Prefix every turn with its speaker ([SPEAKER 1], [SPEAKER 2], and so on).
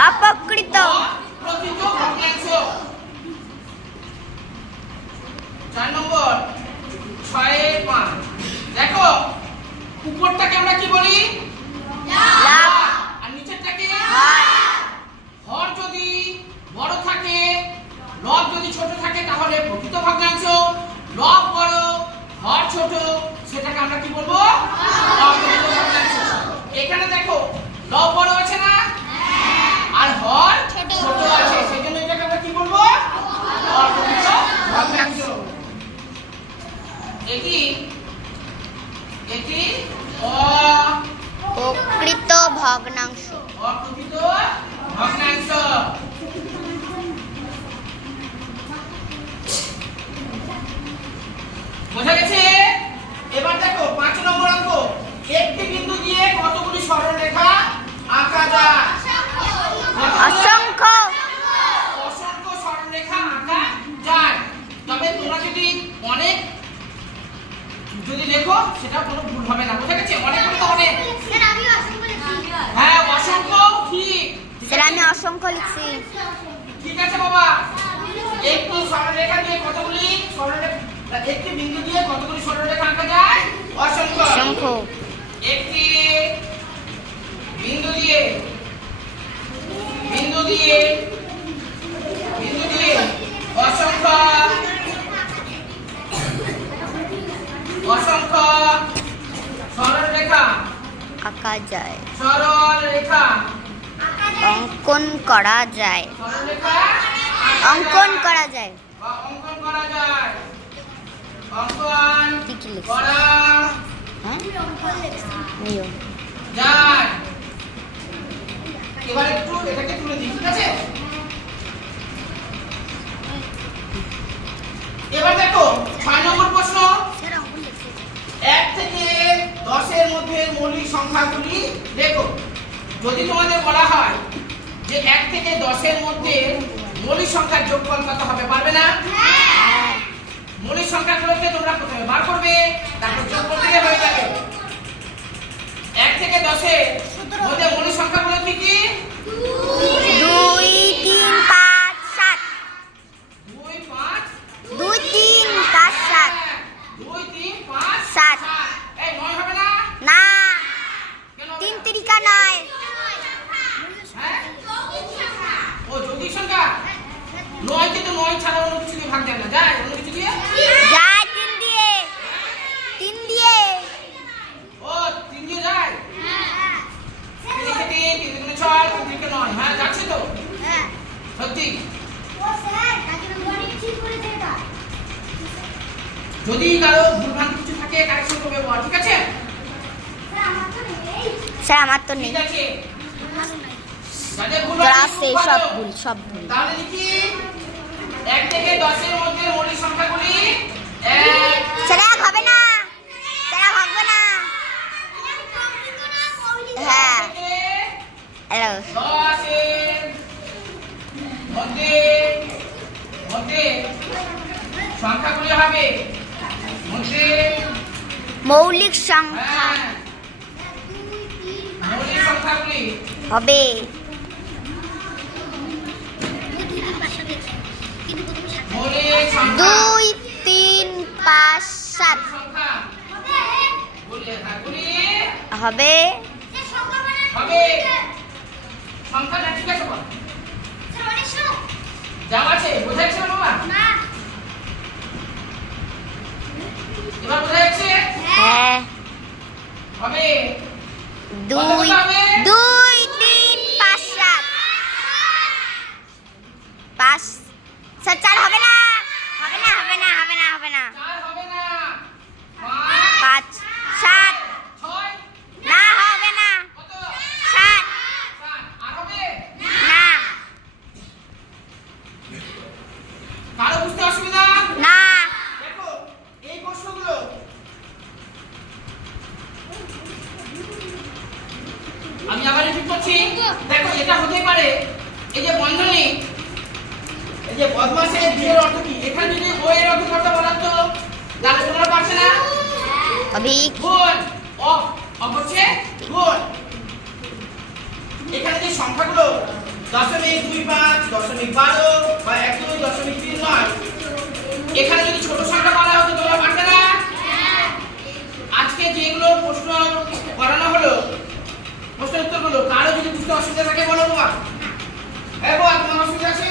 [SPEAKER 1] অপকৃত
[SPEAKER 2] চার নম্বর ছয়ে পাঁচ। দেখো উপরটাকে আমরা কি বলি? আর নিচেরটাকে? হর যদি বড় থাকে লব যদি ছোট থাকে তাহলে প্রকৃত ভগ্নাংশ। লব বড় হর ছোট সেটাকে আমরা কি বলব? এখানে দেখো লব বড় আছে না আর হর ছোট আছে সেই জন্য এটাকে আমরা কি বলব অপ্রকৃত ভগ্নাংশ এটি
[SPEAKER 1] প্রকৃত ভগ্নাংশ।
[SPEAKER 2] অপ্রকৃত ভগ্নাংশ বোঝা গেছে এবার দেখো পাঁচ নম্বর অঙ্ক একটি বিন্দু দিয়ে কতগুলি সরলরেখা আঁকা যায়
[SPEAKER 1] অসংখ্য
[SPEAKER 2] অসংখ্য সরলরেখা আঁকা যায় তবে তোমরা যদি অনেক যদি লেখো সেটা কোনো ভুল হবে না বোঝা গেছে অনেক বলতে অনেক হ্যাঁ অসংখ্য ঠিক।
[SPEAKER 1] স্যার আমি? অসংখ্য লিখছি।
[SPEAKER 2] ঠিক আছে বাবা। একটি সরলরেখা দিয়ে কতগুলি সরলরেখা একটি বিন্দু দিয়ে কতগুলি সরলরেখা আঁকা যায়? অসংখ্য।
[SPEAKER 1] অসংখ্য।
[SPEAKER 2] একটি বিন্দু দিয়ে বিন্দু দিয়ে বিন্দু দিয়ে অসংখ্য অসংখ্য সরল রেখা
[SPEAKER 1] আঁকা যায়। অঙ্কন করা যায়। অঙ্কন করা যায়। কি কি হ্যাঁ?
[SPEAKER 2] যায়। এবার একটু এটাকে তুলে দিই ঠিক আছে? এবার দেখো ছয় নম্বর প্রশ্ন এক থেকে দশের মধ্যে মৌলিক সংখ্যাগুলি দেখো, যদি তোমাদের বলা হয় যে এক থেকে দশের মধ্যে মৌলিক সংখ্যার যোগফল কত হবে, পারবে না মৌলিক সংখ্যাগুলোকে তোমরা প্রথমে বার করবে তারপর যোগ করতে হয়ে যাবে এক থেকে দশের মধ্যে মৌলিক সংখ্যাগুলো কি কি
[SPEAKER 1] দুই তিন পাঁচ সাত
[SPEAKER 2] দুই পাঁচ
[SPEAKER 1] দুই তিন পাঁচ সাত
[SPEAKER 2] দুই তিন পাঁচ
[SPEAKER 1] সাত।
[SPEAKER 2] এই নয় হবে না
[SPEAKER 1] না
[SPEAKER 2] কেন হবে
[SPEAKER 1] তিন
[SPEAKER 2] না?
[SPEAKER 1] তিরিকা নয়
[SPEAKER 2] হ্যাঁ ও যৌগিক সংখ্যা নয়কে তো নয় ছাড়া অন্য কিছু দিয়ে ভাগ যায় না যায় অন্য কিছু দিয়ে
[SPEAKER 1] যায় তিন দিয়ে তিন দিয়ে
[SPEAKER 2] ও তিন দিয়ে যায় তিন থেকে তিন তিন থেকে ছয় তিন থেকে নয় হ্যাঁ যাচ্ছে তো সত্যি যদি কারও ভুলভ্রান্তি কিছু থাকে কারেকশন করবে বল ঠিক আছে?
[SPEAKER 1] স্যার আমার তো নেই।
[SPEAKER 2] একটু
[SPEAKER 1] সব ভুল সব ভুল।
[SPEAKER 2] তাহলে লিখি এক থেকে দশের মধ্যে মৌলিক সংখ্যাগুলি এক
[SPEAKER 1] স্যার এক হবে না। স্যার হবে না। হ্যাঁ। হ্যালো।
[SPEAKER 2] মধ্যে মধ্যে সংখ্যাগুলি হবে।
[SPEAKER 1] মৌলিক সংখ্যা হবে। দুই তিন পাঁচ সাত।
[SPEAKER 2] সংখ্যা বলি বলি
[SPEAKER 1] হবে।
[SPEAKER 2] হবে সংখ্যাটা ঠিক আছে বল যা আছে বোঝা যাচ্ছে না বাবা? এবার বোঝা যাচ্ছে?
[SPEAKER 1] হ্যাঁ।
[SPEAKER 2] হবে
[SPEAKER 1] দুই দুই তিন পাঁচ সাত। পাঁচ চার হবে না হবে না হবে না হবে না হবে না
[SPEAKER 2] চার হবে না পাঁচ
[SPEAKER 1] পাঁচ সাত
[SPEAKER 2] ছয়
[SPEAKER 1] না হবে না
[SPEAKER 2] কত
[SPEAKER 1] সাত
[SPEAKER 2] সাত আর হবে
[SPEAKER 1] না
[SPEAKER 2] কারও বুঝতে অসুবিধা
[SPEAKER 1] না
[SPEAKER 2] দেখো এই প্রশ্নগুলো করছি? দেখো এটা হতেই পারে এই যে বন্ধনী এই যে বদমাসের বিয়ের অর্থ কি? এখানে যদি ও এর অর্থ করতে বলার তো তাহলে তোমরা পারছে না।
[SPEAKER 1] অভিক
[SPEAKER 2] গুণ অফ অফ হচ্ছে গুণ এখানে যে সংখ্যাগুলো দশমিক দুই পাঁচ দশমিক বারো বা এক দুই দশমিক তিন নয় এখানে যদি ছোট সংখ্যা বলা হতো অসুবিধা থাকে বলো তোমার। এ তোমার অসুবিধা আছে?